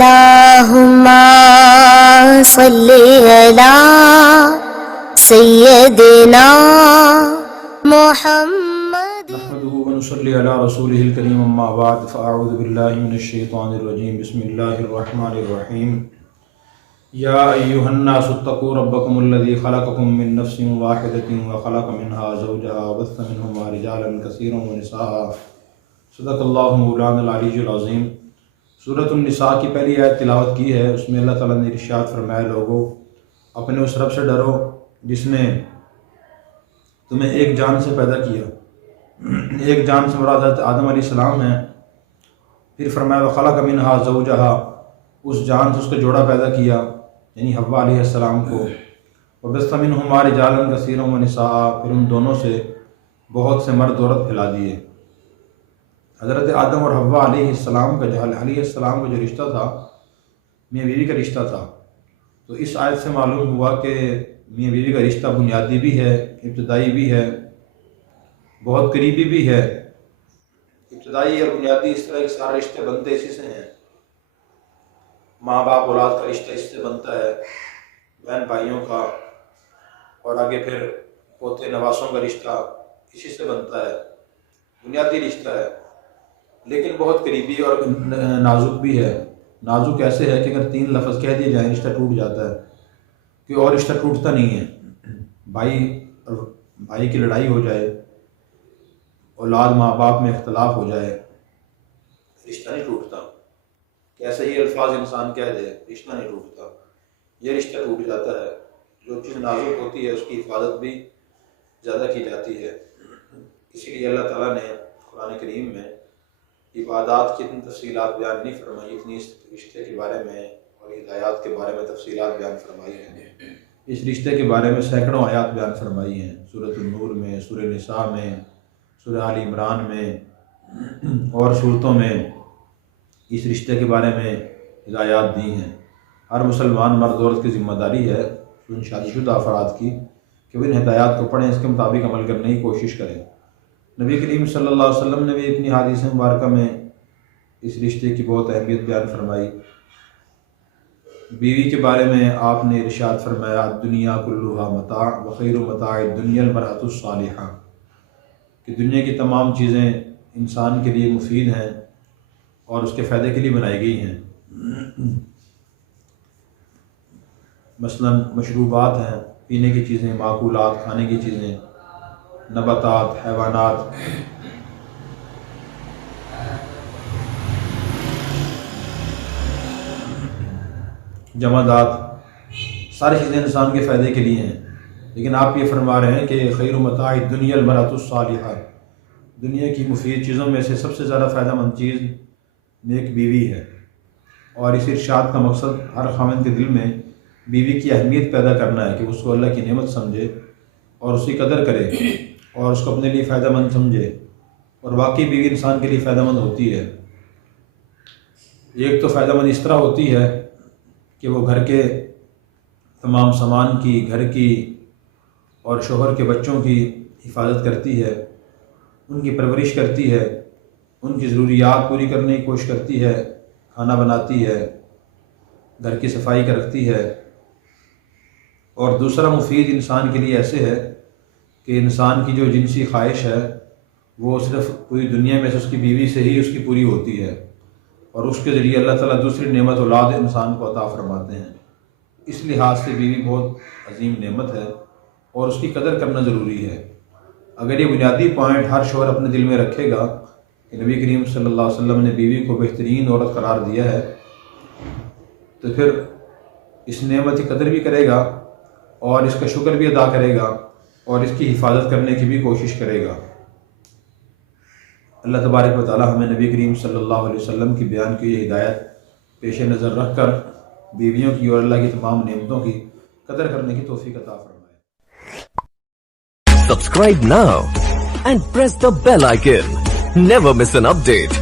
اللهم صل على سيدنا محمد نحمده ونصلي على رسوله الكريم اما بعد فاعوذ بالله من الشيطان الرجيم بسم الله الرحمن الرحيم يا ايها الناس اتقوا ربكم الذي خلقكم من نفس واحدة وخلق منها زوجها وبث منهما رجالا كثيرا ونساء صدق الله مولانا العلی العظیم۔ سورۃ النساء کی پہلی آیت تلاوت کی ہے، اس میں اللہ تعالیٰ نے ارشاد فرمایا لوگو اپنے اس رب سے ڈرو جس نے تمہیں ایک جان سے پیدا کیا، ایک جان سے مراد حضرت آدم علیہ السلام ہے، پھر فرمایا وخلق منہا زوجہا، اس جان سے اس کا جوڑا پیدا کیا یعنی حوا علیہ السلام کو، وبث منہما رجالا کثیرا ونساء، پھر ان دونوں سے بہت سے مرد عورت پھیلا دیے۔ حضرت آدم اور حوا علیہ السلام کا جو رشتہ تھا میاں بیوی کا رشتہ تھا، تو اس آیت سے معلوم ہوا کہ میاں بیوی کا رشتہ بنیادی بھی ہے، ابتدائی بھی ہے، بہت قریبی بھی ہے۔ ابتدائی اور بنیادی اس طرح کے سارے رشتے بنتے اسی سے ہیں، ماں باپ اولاد کا رشتہ اس سے بنتا ہے، بہن بھائیوں کا، اور آگے پھر پوتے نواسوں کا رشتہ اسی سے بنتا ہے، بنیادی رشتہ ہے، لیکن بہت قریبی اور نازک بھی ہے۔ نازک ایسے ہے کہ اگر 3 لفظ کہہ دیے جائیں رشتہ ٹوٹ جاتا ہے، کہ اور رشتہ ٹوٹتا نہیں ہے۔ بھائی اور بھائی کی لڑائی ہو جائے، اولاد ماں باپ میں اختلاف ہو جائے، رشتہ نہیں ٹوٹتا، کہ ایسے ہی الفاظ انسان کہہ دے رشتہ نہیں ٹوٹتا، یہ رشتہ ٹوٹ جاتا ہے۔ جو چیز نازک ہوتی ہے اس کی حفاظت بھی زیادہ کی جاتی ہے، اسی لیے اللہ تعالیٰ نے قرآن کریم میں عبادات کی اتنی تفصیلات بیان نہیں فرمائی، اتنی اس رشتے کے بارے میں اور ہدایات کے بارے میں تفصیلات بیان فرمائی ہیں۔ اس رشتے کے بارے میں سینکڑوں آیات بیان فرمائی ہیں، سورۃ النور میں، سورہ نساء میں، سورہ آل عمران میں اور سورتوں میں اس رشتے کے بارے میں ہدایات دی ہیں۔ ہر مسلمان مرد عورت کی ذمہ داری ہے ان شادی شدہ افراد کی کہ وہ ان ہدایات کو پڑھیں، اس کے مطابق عمل کرنے کی کوشش کریں۔ نبی کریم صلی اللہ علیہ وسلم نے بھی اپنی حدیث مبارکہ میں اس رشتے کی بہت اہمیت بیان فرمائی۔ بیوی کے بارے میں آپ نے ارشاد فرمایا الدنیا کلھا متاع وخیر متاع الدنیا المرأۃ الصالحہ، کہ دنیا کی تمام چیزیں انسان کے لیے مفید ہیں اور اس کے فائدے کے لیے بنائی گئی ہیں۔ مثلا مشروبات ہیں، پینے کی چیزیں، معقولات، کھانے کی چیزیں، نباتات، حیوانات، جمادات، ساری چیزیں انسان کے فائدے کے لیے ہیں، لیکن آپ یہ فرما رہے ہیں کہ خیر متاع الدنیا المرأۃ الصالحہ، دنیا کی مفید چیزوں میں سے سب سے زیادہ فائدہ مند چیز نیک بیوی ہے۔ اور اس ارشاد کا مقصد ہر خاوند کے دل میں بیوی کی اہمیت پیدا کرنا ہے کہ اس کو اللہ کی نعمت سمجھے اور اس کی قدر کرے اور اس کو اپنے لیے فائدہ مند سمجھے، اور واقعی بیوی انسان کے لیے فائدہ مند ہوتی ہے۔ ایک تو فائدہ مند اس طرح ہوتی ہے کہ وہ گھر کے تمام سامان کی، گھر کی اور شوہر کے بچوں کی حفاظت کرتی ہے، ان کی پرورش کرتی ہے، ان کی ضروریات پوری کرنے کی کوشش کرتی ہے، کھانا بناتی ہے، گھر کی صفائی کا رکھتی ہے۔ اور دوسرا مفید انسان کے لیے ایسے ہے کہ انسان کی جو جنسی خواہش ہے وہ صرف پوری دنیا میں سے اس کی بیوی سے ہی اس کی پوری ہوتی ہے، اور اس کے ذریعے اللہ تعالیٰ دوسری نعمت اولاد انسان کو عطا فرماتے ہیں۔ اس لحاظ سے بیوی بہت عظیم نعمت ہے اور اس کی قدر کرنا ضروری ہے۔ اگر یہ بنیادی پوائنٹ ہر شوہر اپنے دل میں رکھے گا کہ نبی کریم صلی اللہ علیہ وسلم نے بیوی کو بہترین عورت قرار دیا ہے، تو پھر اس نعمت کی قدر بھی کرے گا اور اس کا شکر بھی ادا کرے گا اور اس کی حفاظت کرنے کی بھی کوشش کرے گا۔ اللہ تبارک و تعالی ہمیں نبی کریم صلی اللہ علیہ وسلم کی بیان کی یہ ہدایت پیش نظر رکھ کر بیویوں کی اور اللہ کی تمام نعمتوں کی قدر کرنے کی توفیق عطا فرمائے۔ Subscribe now and press the bell icon. Never miss an update.